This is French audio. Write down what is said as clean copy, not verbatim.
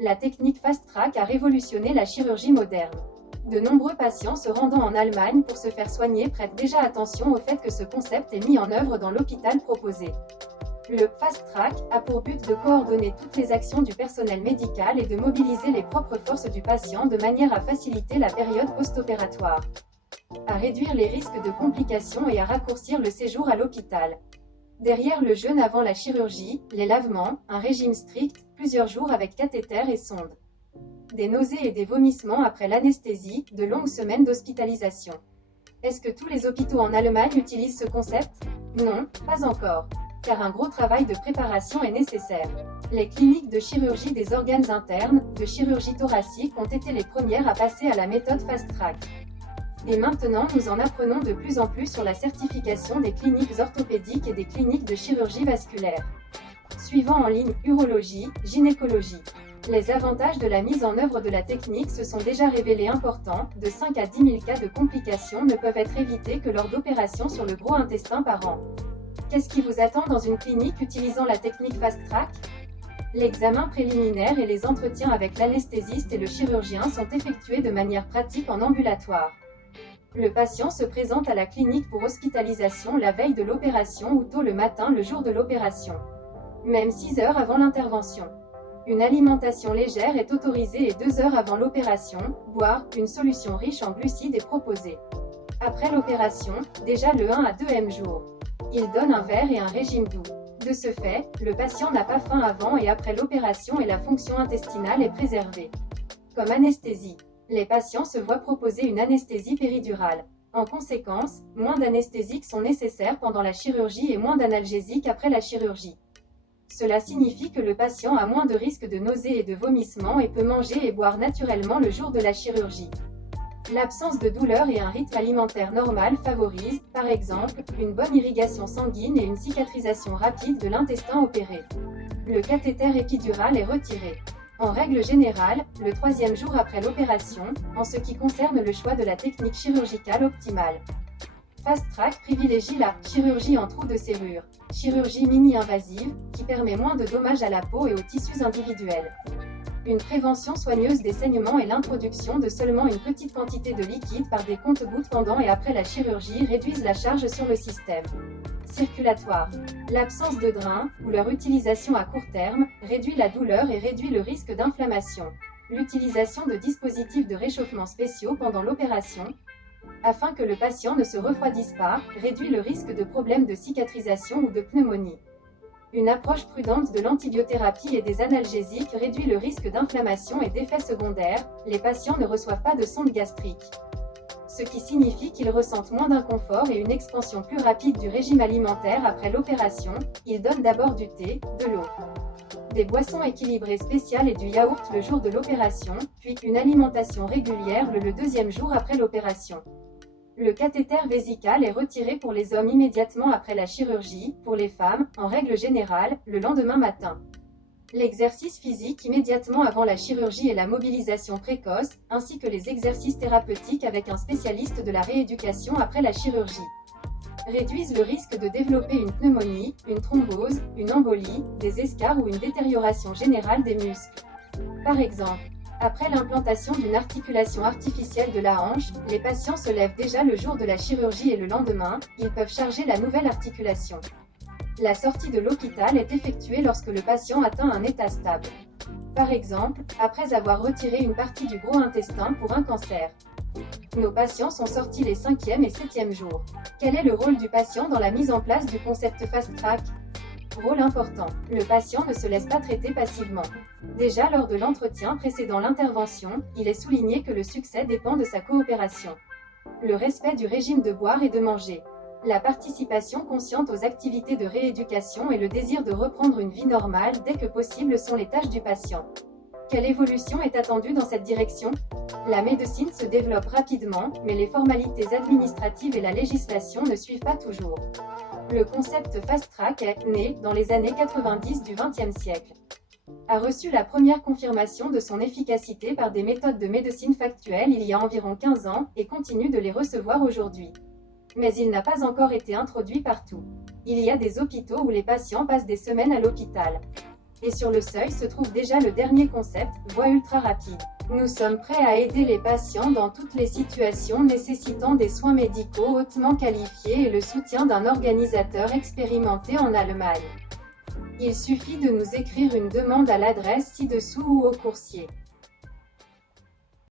La technique Fast Track a révolutionné la chirurgie moderne. De nombreux patients se rendant en Allemagne pour se faire soigner prêtent déjà attention au fait que ce concept est mis en œuvre dans l'hôpital proposé. Le Fast Track a pour but de coordonner toutes les actions du personnel médical et de mobiliser les propres forces du patient de manière à faciliter la période post-opératoire, à réduire les risques de complications et à raccourcir le séjour à l'hôpital. Derrière le jeûne avant la chirurgie, les lavements, un régime strict, plusieurs jours avec cathéter et sonde. Des nausées et des vomissements après l'anesthésie, de longues semaines d'hospitalisation. Est-ce que tous les hôpitaux en Allemagne utilisent ce concept? Non, pas encore, car un gros travail de préparation est nécessaire. Les cliniques de chirurgie des organes internes, de chirurgie thoracique ont été les premières à passer à la méthode Fast Track. Et maintenant nous en apprenons de plus en plus sur la certification des cliniques orthopédiques et des cliniques de chirurgie vasculaire. Suivant en ligne, urologie, gynécologie. Les avantages de la mise en œuvre de la technique se sont déjà révélés importants, de 5 à 10 000 cas de complications ne peuvent être évités que lors d'opérations sur le gros intestin par an. Qu'est-ce qui vous attend dans une clinique utilisant la technique Fast Track? L'examen préliminaire et les entretiens avec l'anesthésiste et le chirurgien sont effectués de manière pratique en ambulatoire. Le patient se présente à la clinique pour hospitalisation la veille de l'opération ou tôt le matin le jour de l'opération. Même 6 heures avant l'intervention. Une alimentation légère est autorisée et 2 heures avant l'opération, boire, une solution riche en glucides est proposée. Après l'opération, déjà le 1 à 2e jour. Il donne un verre et un régime doux. De ce fait, le patient n'a pas faim avant et après l'opération et la fonction intestinale est préservée. Comme anesthésie. Les patients se voient proposer une anesthésie péridurale. En conséquence, moins d'anesthésiques sont nécessaires pendant la chirurgie et moins d'analgésiques après la chirurgie. Cela signifie que le patient a moins de risques de nausées et de vomissements et peut manger et boire naturellement le jour de la chirurgie. L'absence de douleur et un rythme alimentaire normal favorisent, par exemple, une bonne irrigation sanguine et une cicatrisation rapide de l'intestin opéré. Le cathéter épidural est retiré. En règle générale, le 3e jour après l'opération, en ce qui concerne le choix de la technique chirurgicale optimale. Fast Track privilégie la chirurgie en trou de serrure, chirurgie mini-invasive, qui permet moins de dommages à la peau et aux tissus individuels. Une prévention soigneuse des saignements et l'introduction de seulement une petite quantité de liquide par des comptes-gouttes pendant et après la chirurgie réduisent la charge sur le système circulatoire. L'absence de drains, ou leur utilisation à court terme, réduit la douleur et réduit le risque d'inflammation. L'utilisation de dispositifs de réchauffement spéciaux pendant l'opération, afin que le patient ne se refroidisse pas, réduit le risque de problèmes de cicatrisation ou de pneumonie. Une approche prudente de l'antibiothérapie et des analgésiques réduit le risque d'inflammation et d'effets secondaires. Les patients ne reçoivent pas de sonde gastrique, ce qui signifie qu'ils ressentent moins d'inconfort et une expansion plus rapide du régime alimentaire après l'opération. Ils donnent d'abord du thé, de l'eau, des boissons équilibrées spéciales et du yaourt le jour de l'opération, puis une alimentation régulière le 2e jour après l'opération. Le cathéter vésical est retiré pour les hommes immédiatement après la chirurgie, pour les femmes, en règle générale, le lendemain matin. L'exercice physique immédiatement avant la chirurgie et la mobilisation précoce, ainsi que les exercices thérapeutiques avec un spécialiste de la rééducation après la chirurgie, réduisent le risque de développer une pneumonie, une thrombose, une embolie, des escarres ou une détérioration générale des muscles. Par exemple, après l'implantation d'une articulation artificielle de la hanche, les patients se lèvent déjà le jour de la chirurgie et le lendemain, ils peuvent charger la nouvelle articulation. La sortie de l'hôpital est effectuée lorsque le patient atteint un état stable. Par exemple, après avoir retiré une partie du gros intestin pour un cancer. Nos patients sont sortis les 5e et 7e jours. Quel est le rôle du patient dans la mise en place du concept Fast Track? Rôle important. Le patient ne se laisse pas traiter passivement. Déjà lors de l'entretien précédant l'intervention, il est souligné que le succès dépend de sa coopération. Le respect du régime de boire et de manger. La participation consciente aux activités de rééducation et le désir de reprendre une vie normale dès que possible sont les tâches du patient. Quelle évolution est attendue dans cette direction? La médecine se développe rapidement, mais les formalités administratives et la législation ne suivent pas toujours. Le concept Fast Track est né dans les années 90 du XXe siècle. A reçu la première confirmation de son efficacité par des méthodes de médecine factuelle il y a environ 15 ans et continue de les recevoir aujourd'hui. Mais il n'a pas encore été introduit partout. Il y a des hôpitaux où les patients passent des semaines à l'hôpital. Et sur le seuil se trouve déjà le dernier concept, voie ultra rapide. Nous sommes prêts à aider les patients dans toutes les situations nécessitant des soins médicaux hautement qualifiés et le soutien d'un organisateur expérimenté en Allemagne. Il suffit de nous écrire une demande à l'adresse ci-dessous ou au coursier.